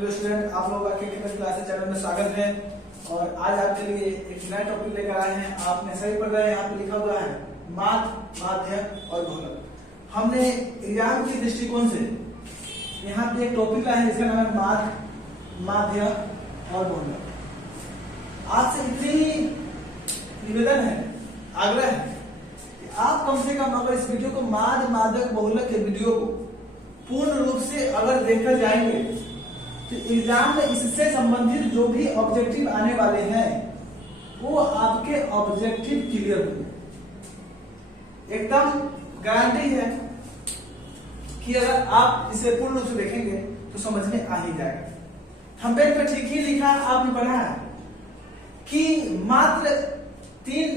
Hello student, आप लोगों का केमिकल क्लासेस चैनल में स्वागत है। और आज आपके लिए एक नया टॉपिक लेकर आए हैं। आपने सही पढ़ रहे हैं, यहाँ पे लिखा हुआ है माध्य, माध्य और बहुलक। हमने एग्जाम के दृष्टिकोण से यहाँ पे एक टॉपिक लाए हैं, इसका नाम है माध्य, माध्य और बहुलक। आपसे इतनी निवेदन है, आग्रह है कि आप कम से कम अगर इस वीडियो को माध्य, माध्यक, बहुलक के वीडियो को पूर्ण रूप से अगर देखकर जाएंगे तो एग्जाम में इससे संबंधित जो भी ऑब्जेक्टिव आने वाले हैं वो आपके ऑब्जेक्टिव क्लियर होंगे। एकदम गारंटी है कि अगर आप इसे पूर्ण रूप से देखेंगे तो समझ में आ ही जाएगा। हम पेज पे ठीक ही लिखा, आपने पढ़ा है कि मात्र 3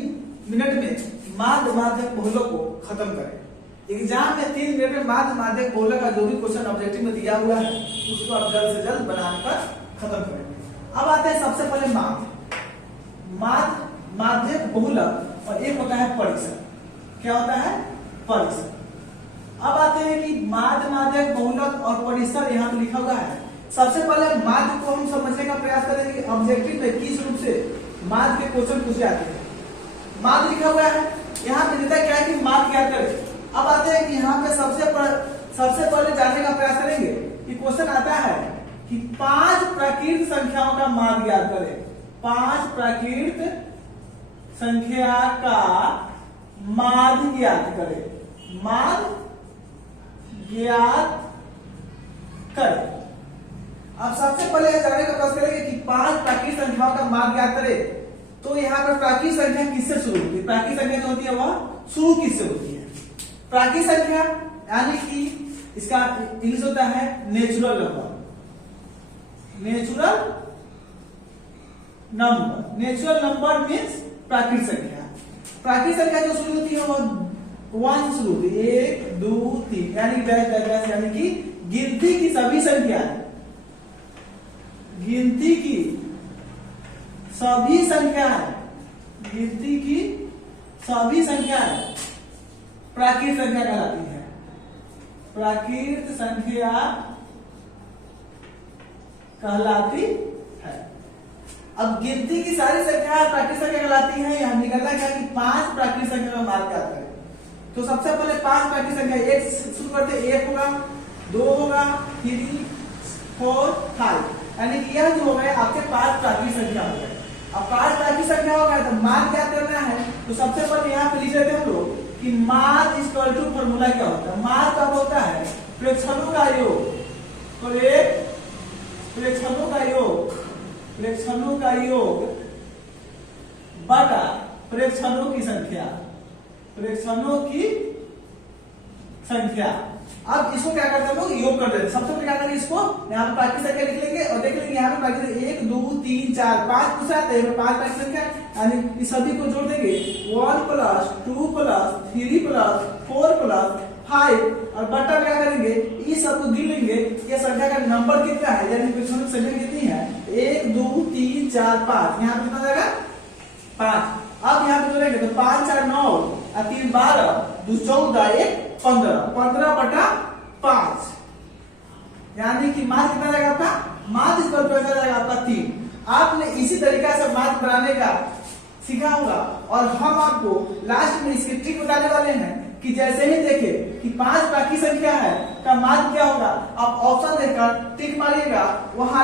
मिनट में माध्य, माध्यक, बहुलक को खत्म करें। एग्जाम में 3 मिनट में माध्य, माध्यक, बहुलक का जो भी क्वेश्चन ऑब्जेक्टिव में दिया हुआ है उसको आप जल्द से जल्द बनाकर खत्म करेंगे। अब आते हैं सबसे पहले माध्य, माध्य, माध्यक, बहुलक और एक होता है परिसर। क्या होता है? परिसर। अब आते हैं कि माध्य, माध्यक, बहुलक और परिसर यहाँ पे लिखा हुआ है। सबसे पहले माध्य को हम समझने का प्रयास करेंगे कि ऑब्जेक्टिव में किस रूप से माध्य के क्वेश्चन पूछे जाते हैं। माध्य लिखा हुआ है, यहाँ पे देता क्या है कि माध्य क्या करें। अब आते हैं कि यहाँ पे सबसे पहले जानने का प्रयास करेंगे कि क्वेश्चन आता है कि 5 प्राकृत संख्याओं का माध्य ज्ञात करें। 5 प्राकृत संख्या का माध्य ज्ञात करें। माध्य ज्ञात करें। अब सबसे पहले जानने का प्रयास करेंगे कि 5 प्राकृत संख्याओं का माध्य ज्ञात करें। तो यहाँ पर प्राकृत संख्या किससे शुरू होती है? प्राकृत संख्या जो होती है वह शुरू किससे होती है? प्राकृत संख्या यानी कि इसका इंग्लिश होता है natural number. Natural number, natural number means प्राकृत संख्या। प्राकृत संख्या जो शुरू होती है वो 1 से शुरू होती है। 1 2 3 यानी डैश डैश डैश, यानी कि गिनती की सभी संख्याएं, गिनती की सभी संख्याएं, गिनती की सभी संख्याएं प्राकृत संख्या कहलाती है। प्राकृत संख्या कहलाती है। अब गिनती की सारी संख्या प्राकृत संख्या कहलाती है। यहां निकलना क्या कि 5 प्राकृत संख्या का माध्य ज्ञात करें। तो सबसे पहले 5 प्राकृत संख्या 1 शुरू करते, 1 होगा, 2 होगा, 3 4 5, यानी कि यह जो हो गए आपके 5 प्राकृत संख्या हो गए। अब 5 प्राकृत संख्या हो गए तो माध्य ज्ञात करना है। तो सबसे पहले यहाँ पे लिख लेते हैं हम लोग कि माध्य इक्वल टू फॉर्मूला क्या होता है? माध्य कब होता है? प्रेक्षणों का योग, प्रेक्षणों का योग, प्रेक्षणों का योग बटा प्रेक्षणों की संख्या, प्रेक्षणों की संख्या। अब इसको क्या करते हैं लोग? योग कर देते हैं। सबसे पहले क्या करेंगे, इसको यहाँ पे प्राकृत संख्या लिख लेंगे और देख लेंगे यहाँ पे प्राकृत 1 2 3 4 5 पूछा है, 5 प्राकृत संख्या यानी इस सभी को जोड़ देंगे। 1 + 2 + 3 + 4 + 5 और बटा क्या करेंगे, इस सबको गिन लेंगे। ये संख्या का नंबर कितना है, यानी प्रेक्षणों की संख्या कितनी है? 1 2 3 4 5। यहाँ पे कितना जाएगा? 5। अब यहाँ पे जोड़ेंगे तो 5 4 9 और 3 12, 2 14, 1 15, 15 बटा 5, यानी कि माध्य कितना जाएगा आपका? माध्य इक्वल टू जाएगा आपका 3। आपने इसी तरीका से माध्य बनाने का सीखा होगा और हम आपको लास्ट में इसकी ट्रिक बताने वाले हैं कि जैसे ही देखे कि 5 प्राकृत संख्या है का माध्य क्या होगा, आप ऑप्शन देकर टिक मारिएगा, वहां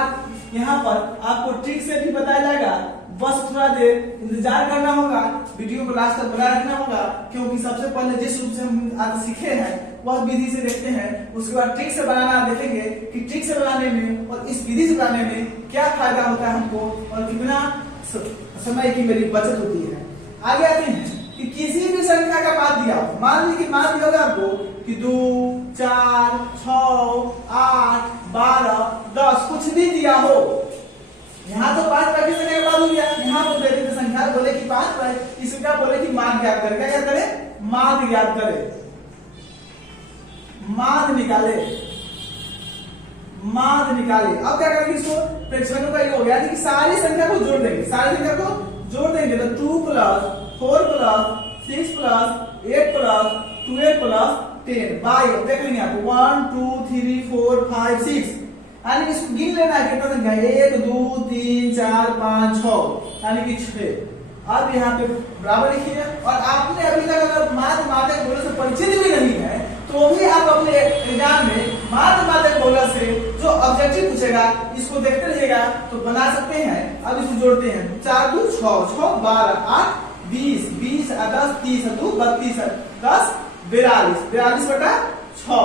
यहाँ पर आपको ट्रिक से भी बताया जाएगा। बस थोड़ा देर इंतजार करना होगा, वीडियो को लास्ट तक बना रखना होगा, क्योंकि सबसे पहले जिस रूप से हम आज सीखे हैं वह विधि से देखते हैं, उसके बाद ट्रिक से बनाना देखेंगे कि ट्रिक से बनाने में और इस विधि से बनाने में क्या फायदा होता है हमको और कितना समय की मेरी बचत होती है। आगे आते हैं कि किसी भी संख्या का माध्य दिया हो, मान लीजिए कि माध्य होगा आपको कि 2 4 6 8 12 10 कुछ भी दिया हो। यहाँ तो 5 प्राकृत संख्या का माध्य हो गया, यहाँ पर दे देते संख्या, बोले कि 5, इस संख्या बोले कि माध्य ज्ञात करें। क्या करें? माध्य ज्ञात करें, माध्य निकाले, माध्य निकाले। अब क्या करेंगे, इसको प्रेक्षणों का योग यानी कि सारी संख्या को जोड़ देंगे, सारी संख्या को जोड़ देंगे तो 2 + 4 + 6 + 8 + 12 + 10 बाई देख लेंगे आप 1 2 3 4 5 6 यानी कि इसको गिन लेना है कितना संख्या 1 2 3 4 5 6 यानी कि 6। अब यहाँ पे बराबर लिखिए। और आपने अभी तक अगर माध्यक बहुलक से परिचित भी नहीं है तो भी आप अपने एग्जाम में माध्यक बहुलक से जो ऑब्जेक्टिव पूछेगा इसको देखते रहिएगा तो बना सकते हैं। अब इसको जोड़ते हैं 4 2 6 6 12 8 20 20 10 30 2 32 10 42 42 बटा 6।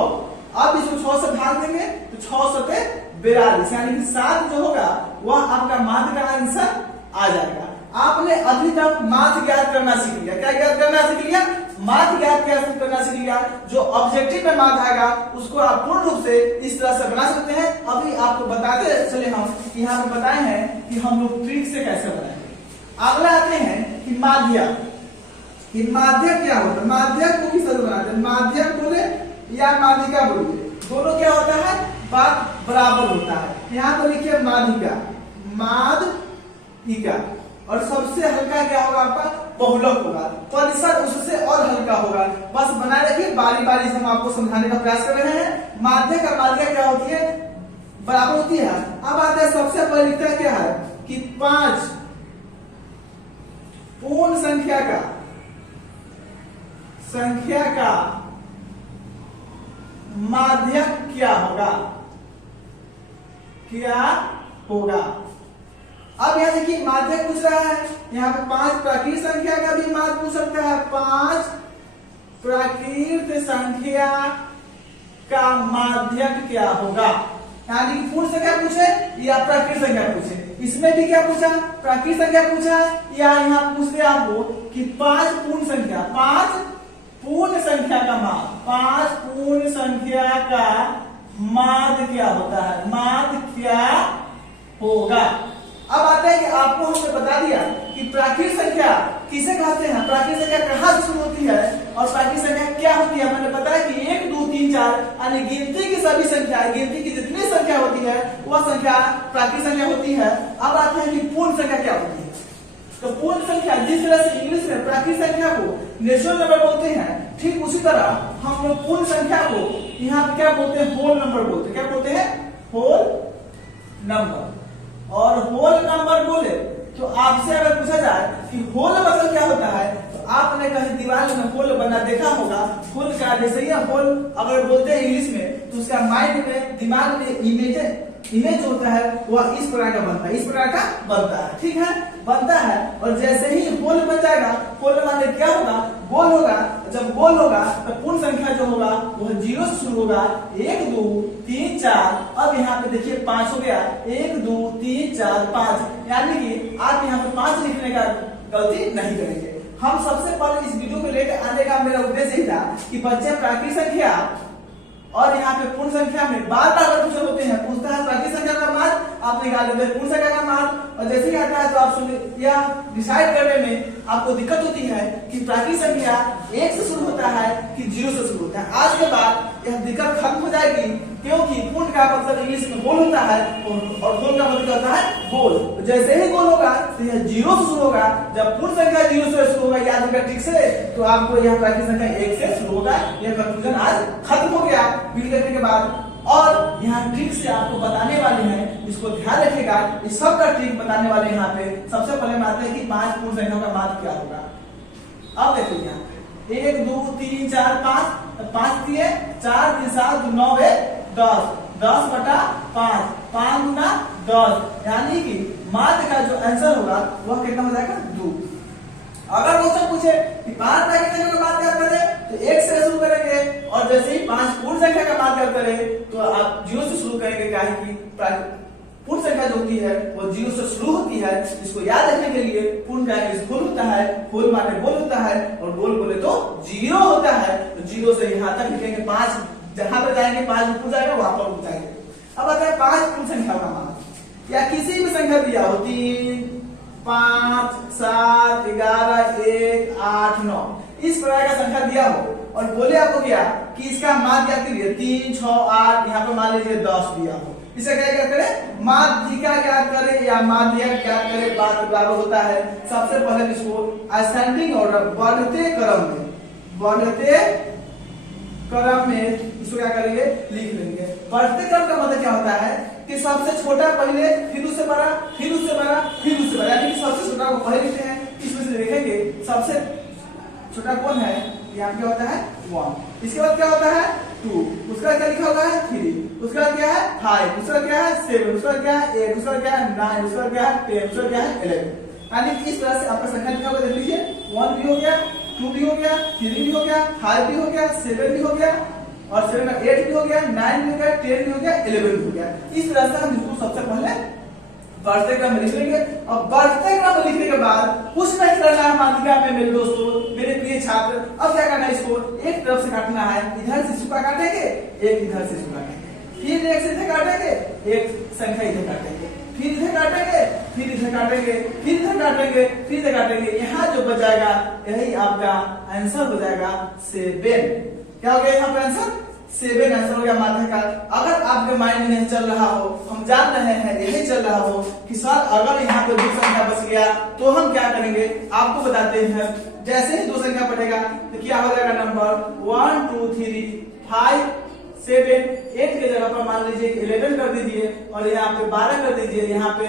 अब इसको 6 से भाग देंगे तो 6 सते 42 यानी कि 7 जो होगा वह आपका माध्य का आंसर आ जाएगा। आपने अभी तक माध्य ज्ञात करना सीख लिया। क्या ज्ञात करना सीख लिया? माध्य ज्ञात करना सीख लिया। जो ऑब्जेक्टिव में माध्य आएगा उसको आप पूर्ण रूप से इस तरह से बना सकते हैं। अभी आपको बताते चले हम यहाँ पे बताए हैं कि हम लोग ट्रिक से कैसे बनाएंगे। अगला आते हैं कि माध्यक। कि माध्यक क्या होता है? माध्यक को किस तरह बनाते हैं? माध्यक बोले या माध्यिका बोले, दोनों क्या होता है? बात बराबर होता है। यहाँ पर लिखिए माध्यिका, माध्यिका। और सबसे हल्का क्या होगा आपका? बहुलक होगा। परिसर उससे और हल्का होगा। बस बना रखिए, बारी बारी से हम आपको समझाने का प्रयास कर रहे हैं। माध्यक और माध्यिका क्या होती है? बराबर होती है। अब आता है सबसे पहले लिखता है क्या है कि 5 पूर्ण संख्या का माध्यक क्या होगा? क्या होगा? अब यहां देखिए माध्यक पूछ रहा है। यहाँ पे 5 प्राकृत संख्या का भी माध्य पूछ सकता है। 5 प्राकृत संख्या का माध्यक क्या होगा? यानी कि पूर्ण संख्या पूछे या प्राकृत संख्या पूछे। इसमें भी क्या पूछा? प्राकृत संख्या पूछा। या यहाँ पूछते आपको कि 5 पूर्ण संख्या, 5 पूर्ण संख्या का माध्य, 5 पूर्ण संख्या का माध्य क्या होता है? माध्य क्या होगा? अब आता है कि आपको हमने बता दिया कि प्राकृत संख्या किसे कहते हैं, प्राकृत संख्या कहां से शुरू होती है और प्राकृत संख्या क्या होती है। मैंने बताया कि 1 2 3 4 यानी गिनती की सभी संख्या, गिनती की जितनी संख्या होती है वह संख्या प्राकृत संख्या होती है। अब आते हैं कि पूर्ण संख्या क्या होती है। तो पूर्ण संख्या जिस तरह से इंग्लिश में प्राकृत संख्या को नेचुरल नंबर बोलते हैं, ठीक उसी तरह हम लोग पूर्ण संख्या को यहाँ पे क्या बोलते हैं? होल नंबर बोलते हैं। क्या बोलते हैं? Whole number. और होल नंबर बोले तो आपसे अगर पूछा जाए कि होल मतलब क्या होता है तो आपने कहीं दीवार में होल बना देखा होगा। होल का जैसे ही होल अगर बोलते हैं इंग्लिश में तो उसका माइंड में, दिमाग में इमेज होता है वह इस प्रकार का बनता है, इस प्रकार का बनता है। ठीक है, बनता है। और जैसे ही होल बन जाएगा, होल माने क्या होगा? गोल होगा। जब गोल होगा तो पूर्ण संख्या जो होगा वह 0 से शुरू होगा। 1 2 3 4। अब यहाँ पे देखिए 5 हो गया। 1 2 3 4 5। यानी कि आप यहाँ पे 5 लिखने का गलती नहीं करेंगे। हम सबसे पहले इस वीडियो को लेकर आने का मेरा उद्देश्य ही था कि बच्चे प्राकृत संख्या और यहाँ पे पूर्ण संख्या में बार बार क्वेश्चन होते हैं, पूछता है प्राकृत संख्या का मान, आप निकाल लेते हैं पूर्ण संख्या का मान। और जैसे ही आता है तो आप यह डिसाइड करने में आपको दिक्कत होती है कि प्राकृत संख्या 1 से शुरू होता है कि 0 से शुरू होता है। आज के बाद यह दिक्कत खत्म हो जाएगी, क्योंकि पूर्ण का मतलब इंग्लिश में गोल होता है और गोल का मतलब होता है गोल। तो जैसे ही गोल होगा तो यह 0 से शुरू होगा। जब पूर्ण संख्या 0 से शुरू होगा, याद रखिएगा ठीक से, तो आपको यह प्राकृत संख्या 1 से शुरू होगा। यह कंक्लूजन आज खत्म हो गया वीडियो देखने के बाद। और यहाँ ट्रिक से आपको बताने वाले हैं, इसको ध्यान रखिएगा। इस सब का ट्रिक बताने वाले यहाँ पे सबसे पहले मानते हैं कि 5 पूर्ण संख्याओं का माध्य क्या होगा। अब देखिए यहाँ पे 1 2 3 4 5। 5 दिए 4 3 7 9 10। 10 बटा 5, 5 गुना 10। यानी कि माध्य का जो आंसर होगा वह कितना हो जाएगा? 2। अगर क्वेश्चन पूछे कि 5 प्राकृत संख्या का माध्य ज्ञात करें तो 1 से शुरू करेंगे। और जैसे ही 5 पूर्ण संख्या का माध्य ज्ञात करें तो आप 0 से शुरू करेंगे। क्या है कि पूर्ण संख्या जो होती है वो 0 से शुरू होती है। इसको याद रखने के लिए पूर्ण का इंग्लिश गोल होता है, गोल माने गोल होता है, और गोल बोले तो 0 होता है। तो 0 से यहाँ तक लिखेंगे। 5 जहां पर जाएंगे 5 ऊपर जाएगा, वहां पर ऊपर जाएंगे। अब आता है 5 पूर्ण संख्या का मान या किसी भी संख्या दिया हो 3 5 7 11 1 8 9 इस प्रकार का संख्या दिया हो और बोले आपको क्या कि इसका माध्य ज्ञात करिए 3 6 8। यहाँ पे मान लीजिए 10 दिया हो, इसे क्या करें? माध्यिका ज्ञात करें या माध्यक ज्ञात करें, बात बराबर होता है। सबसे पहले इसको असेंडिंग ऑर्डर, बढ़ते क्रम में, बढ़ते क्रम में इसको क्या करेंगे, लिख लेंगे। बढ़ते क्रम का मतलब क्या होता है कि सबसे छोटा पहले, फिर उससे बड़ा, फिर उससे बड़ा, फिर उससे बड़ा, यानी कि सबसे छोटा को पहले लिखते हैं। इसमें से देखेंगे सबसे छोटा कौन है, यहाँ क्या होता है 1, इसके बाद क्या होता है 2, उसका क्या लिखा हुआ है 3, उसका क्या है 5, उसका क्या है 7, उसका क्या है 8, उसका क्या है 9, उसका क्या है 10, उसका क्या है 11। यानी कि इस तरह से आपका संख्या लिखा हुआ देख लीजिए, 1 भी हो गया, 2 भी हो गया, 3 भी हो गया, 5 भी हो गया, 7 भी हो गया, और 7 में 8 भी हो गया, 9 भी हो गया, 10 भी हो गया, 11 भी हो गया। इस तरह से हम इसको सबसे पहले बढ़ते क्रम में लिख लेंगे। और बढ़ते क्रम में लिखने के बाद कुछ नहीं करना है माध्यमिका में मेरे दोस्तों, मेरे प्रिय छात्र। अब क्या करना है, इसको एक तरफ से काटना है, इधर से इसका काटेंगे, एक इधर से इसका काटेंगे, फिर एक से इधर काटेंगे, एक संख्या इधर काटेंगे, फिर इधर काटेंगे, फिर इधर काटेंगे, फिर इधर काटेंगे, फिर इधर काटेंगे। यहाँ जो बच जाएगा यही आपका आंसर हो जाएगा 7। क्या हो गया यहाँ पे आंसर 7 आंसर हो गया माध्यमिक का। अगर आपके माइंड में नहीं चल रहा हो, हम जान रहे हैं यही चल रहा हो कि सर अगर यहाँ पे 2 संख्या बच गया तो हम क्या करेंगे, आपको बताते हैं। जैसे ही 2 संख्या बढ़ेगा तो क्या हो जाएगा नंबर 1 2 3 5 7 8 के जगह पर मान लीजिए 11 कर दीजिए, और यहाँ पे 12 कर दीजिए, यहाँ पे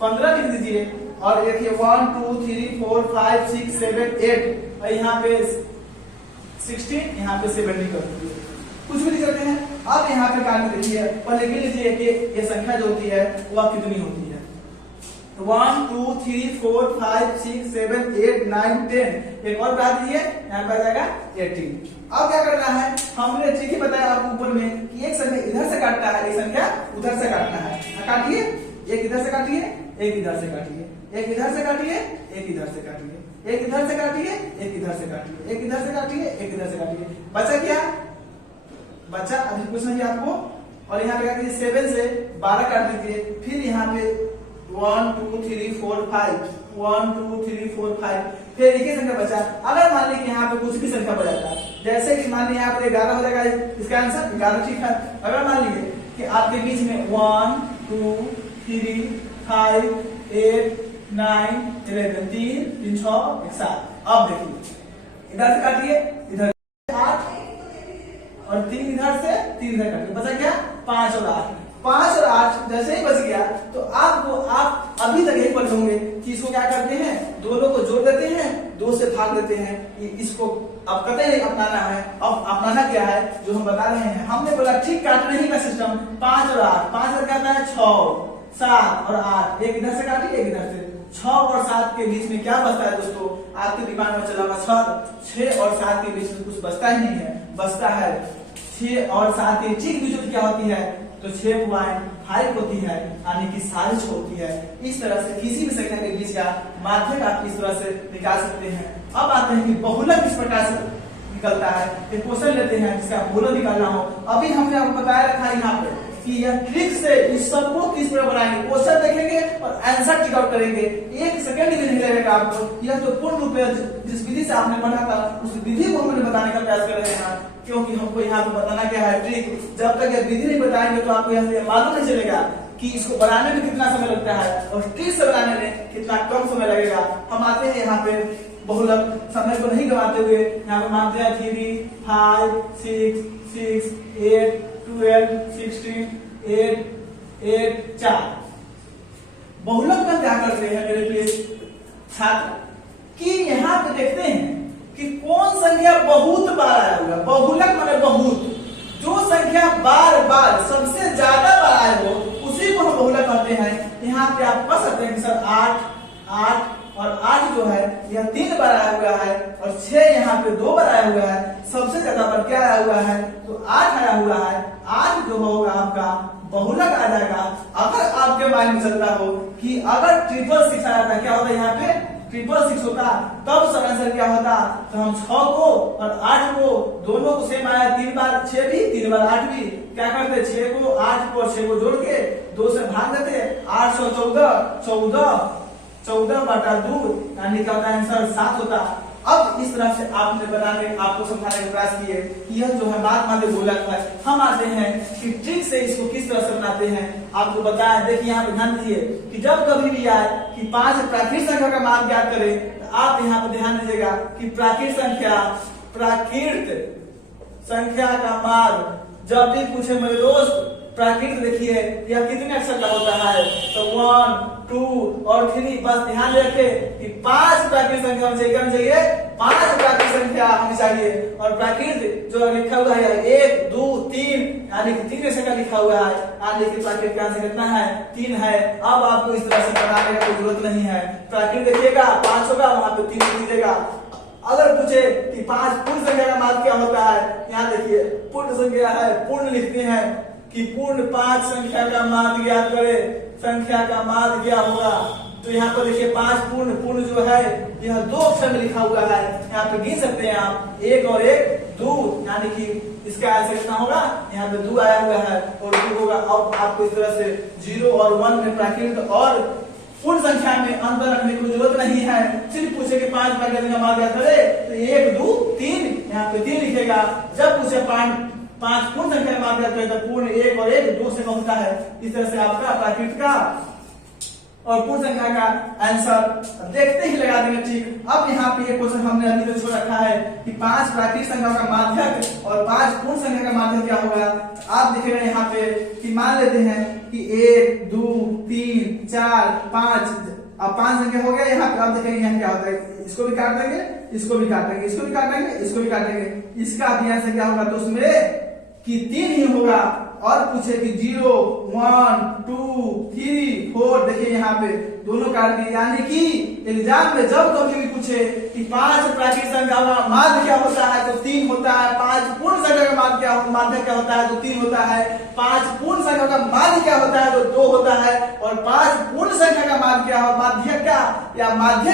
15 लिख दीजिए, और देखिए 1 2 3 4 5 6 7 8, और यहाँ पे 16, यहाँ पे 70 कर दीजिए, कुछ भी नहीं करते हैं। अब यहाँ पे काट देखिए, पहले गिन लीजिए कि ये संख्या जो होती है वह कितनी होती है। 1 2 3 4 5 6 7 8 9 10, एक और बढ़ा दीजिए, यहाँ पे आ जाएगा 18। अब क्या करना है, हमने ठीक ही बताया आपको ऊपर में कि एक संख्या इधर से काटना है, एक संख्या उधर से काटना है। काटिए, एक इधर से काटिए, एक इधर से काटिए, एक इधर से काटिए, एक इधर से काटिए, एक इधर से काटिए, एक इधर से काटिए, एक इधर से काटिए, एक इधर से काटिए। बचा क्या, बचा अभी कुछ नहीं आपको। और यहाँ पे क्या कीजिए, 7 से 12 काट दीजिए, फिर यहाँ पे 1 2 3 4 5, 1 2 3 4 5, फिर एक ही संख्या बचा। अगर मान लीजिए कि यहाँ पे कुछ भी संख्या बचाता है, जैसे कि मान लीजिए यहाँ पे 11 हो जाएगा, इसका आंसर 11 ठीक है। अगर मान लीजिए कि आपके बीच में 1 2 3 5 8 9 11, 3 3 6 1 7। अब देखिए इधर से काटिए, इधर 8 और 3 इधर से, 3 इधर काटिए, बचा क्या 5 और 8। 5 और 8 जैसे ही बच गया तो आपको, आप अभी तक यही पढ़े होंगे कि इसको क्या करते हैं, दोनों को जोड़ देते हैं, 2 से भाग देते हैं। इसको अब कतई नहीं अपनाना है। अब अपनाना क्या है जो हम बता रहे हैं, हमने बोला ठीक काटने ही का सिस्टम 5 और 8, 5 और क्या आता है 6 7 और 8, एक इधर से काटिए, एक इधर से। 6 और 7 के बीच में क्या बचता है दोस्तों, आपके दिमाग में चला हुआ 6 और 7 के बीच में कुछ बचता ही नहीं है, बचता है 6 और 7 के ठीक बीच में क्या होती है, तो 6.5 होती है, यानी कि 6.5 होती है। इस तरह से किसी भी संख्या के बीच का माध्यक आप इस तरह से निकाल सकते हैं। अब आते हैं कि बहुलक किस प्रकार से निकलता है। एक क्वेश्चन लेते हैं जिसका बहुलक निकालना हो। अभी हमने आपको बताया रखा है यहाँ पे कि यह ट्रिक से इस सबको किस तरह बनाएंगे, क्वेश्चन देखेंगे और आंसर टिक आउट करेंगे। 1 सेकंड भी नहीं लगेगा आपको। यह तो पूर्ण रूप में जिस विधि से आपने पढ़ा था उस विधि को हमने बताने का प्रयास कर रहे हैं, क्योंकि हमको यहाँ पे बताना क्या है ट्रिक। जब तक यह विधि नहीं बताएंगे तो आपको यहाँ से मालूम नहीं चलेगा कि इसको बनाने में कितना समय लगता है और ट्रिक से बनाने में कितना कम समय लगेगा। हम आते हैं यहाँ पे बहुलक, समय को नहीं गवाते हुए यहाँ पे मानते हैं 3 5 6 6 8 12 16 8 8 4। बहुलक में क्या करते हैं मेरे प्रिय छात्र कि यहाँ पे देखते हैं कि कौन संख्या बहुत बार आया हुआ। बहुलक माने बहुत, जो संख्या बार बार सबसे ज्यादा बार आए हो उसी को हम बहुलक कहते हैं। यहाँ पे आप पढ़ सकते हैं कि सर 8 और 8 जो है यह 3 बार आया हुआ है और 6 यहाँ पे 2 बार आया हुआ है। सबसे ज्यादा बार क्या आया हुआ है, तो 8 आया हुआ है। 8 जो होगा आपका बहुलक आ जाएगा। अगर आपके माइंड में चलता हो कि अगर 666 आया था, क्या होता है यहाँ पे 666 होता, तब सब आंसर क्या होता, तो हम 6 को और 8 को दोनों को सेम आया, 3 बार 6 भी 3 बार 8 भी, क्या करते 6 को 8 को और 6 को जोड़ के 2 से भाग देते, 814 14 बटा 2, यानी क्या होता है आंसर 7 होता। अब इस तरह से आपने बनाने आपको समझाने का प्रयास किए कि यह जो है माध्य बहुलक है। हम आते हैं कि ट्रिक से इसको किस तरह से बनाते हैं, आपको बताया। देखिए यहाँ पे ध्यान दीजिए कि जब कभी भी आए कि 5 प्राकृत संख्या का मान ज्ञात करें, तो आप यहाँ पे ध्यान दीजिएगा कि प्राकृत संख्या प्राकृत संख्या का माध्य। जब भी पूछे मेरे दोस्त प्राकृत देखिए यह कितने अक्षर का होता है, तो 1, 2 और 3। बस ध्यान रखें कि 5 प्राकृत संख्या हमें चाहिए, 5 प्राकृत संख्या हमें चाहिए। और प्राकृत जो लिखा हुआ है 1, 2, 3 यानी कि 3 अक्षर का लिखा हुआ है, यानी कि प्राकृत का आंसर कितना है, 3 है। अब आपको इस तरह से बनाने की जरूरत नहीं है। प्राकृत देखिएगा 5 होगा, वहां पे 3 लिख दीजिएगा। अगर पूछे कि 5 पूर्ण संख्या का माध्य क्या होता है, यहाँ देखिए पूर्ण संख्या है, पूर्ण लिखते हैं कि पूर्ण 5 संख्या का माध्य ज्ञात करें। संख्या का माध्य क्या होगा, तो यहाँ पर देखिए 5 पूर्ण, पूर्ण जो है यह 2 अक्षर में लिखा हुआ है। यहाँ पे गिन सकते हैं आप, 1 और 1 2, यानी कि इसका आंसर कितना होगा, यहाँ पे 2 आया हुआ है और 2 होगा। अब आपको इस तरह से 0 और 1 में प्राकृत और पूर्ण संख्या में अंतर रखने की जरूरत नहीं है। सिर्फ पूछे कि 5 प्राकृत का माध्य करे तो 1, 2, 3, यहाँ पे 3 लिखेगा। जब पूछे 5 पूर्ण संख्या का माध्य करे तो पूर्ण 1 और 1 2 से होता है। इस तरह से आपका प्राकृत का और पूर्ण संख्या का आंसर देखते ही लगा देंगे। ठीक, अब यहाँ पे एक क्वेश्चन हमने अभी तक छोड़ रखा है कि 5 प्राकृत संख्या का माध्यक और 5 पूर्ण संख्या का माध्यक क्या होगा। आप देख रहे हैं यहाँ पे कि मान लेते हैं कि 1, 2, 3, 4, 5। अब 5 संख्या हो गया। यहाँ पे आप देखेंगे यहाँ क्या होता है, इसको भी काट देंगे, इसको भी काट देंगे, इसको भी काट देंगे, इसको भी काट देंगे। इसका भी आंसर क्या होगा, तो उसमें कि 3 ही होगा। और पूछे कि 0, 1, 2, 3, 4, देखिए यहाँ पे दोनों काट दिए। यानी कि एग्जाम में जब कभी भी पूछे कि 5 प्राकृत संख्या का माध्य क्या होता है, तो 3 होता है। 5 पूर्ण संख्या का माध्य क्या होता है, तो 3 होता है। 5 पूर्ण संख्या का माध्य क्या होता है, तो 2 होता है। और 5 पूर्ण संख्या का माध्य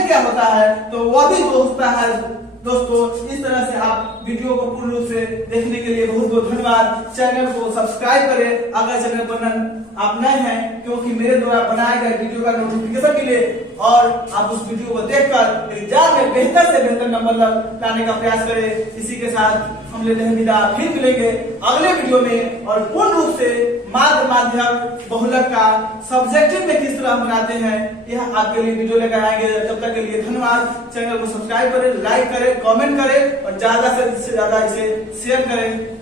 क्या होता है, तो वह भी 2 होता है। दोस्तों, इस तरह से आप वीडियो को पूर्ण रूप से देखने के लिए बहुत बहुत धन्यवाद। चैनल को सब्सक्राइब करें अगर चैनल पर आप नए हैं, क्योंकि मेरे द्वारा बनाए गए वीडियो का नोटिफिकेशन के लिए और आप उस वीडियो को देखकर एग्जाम में बेहतर से बेहतर नंबर लाने का प्रयास करें। इसी के साथ हम लेते हैं विदा, फिर मिलेंगे अगले वीडियो में। और पूर्ण रूप से माध्य माध्यक बहुलक का सब्जेक्टिव में किस तरह बनाते हैं यह आपके लिए वीडियो लेकर आएंगे। तब तक के लिए धन्यवाद। चैनल को सब्सक्राइब करें, लाइक करें, कमेंट करें और ज्यादा से ज्यादा इसे शेयर करें।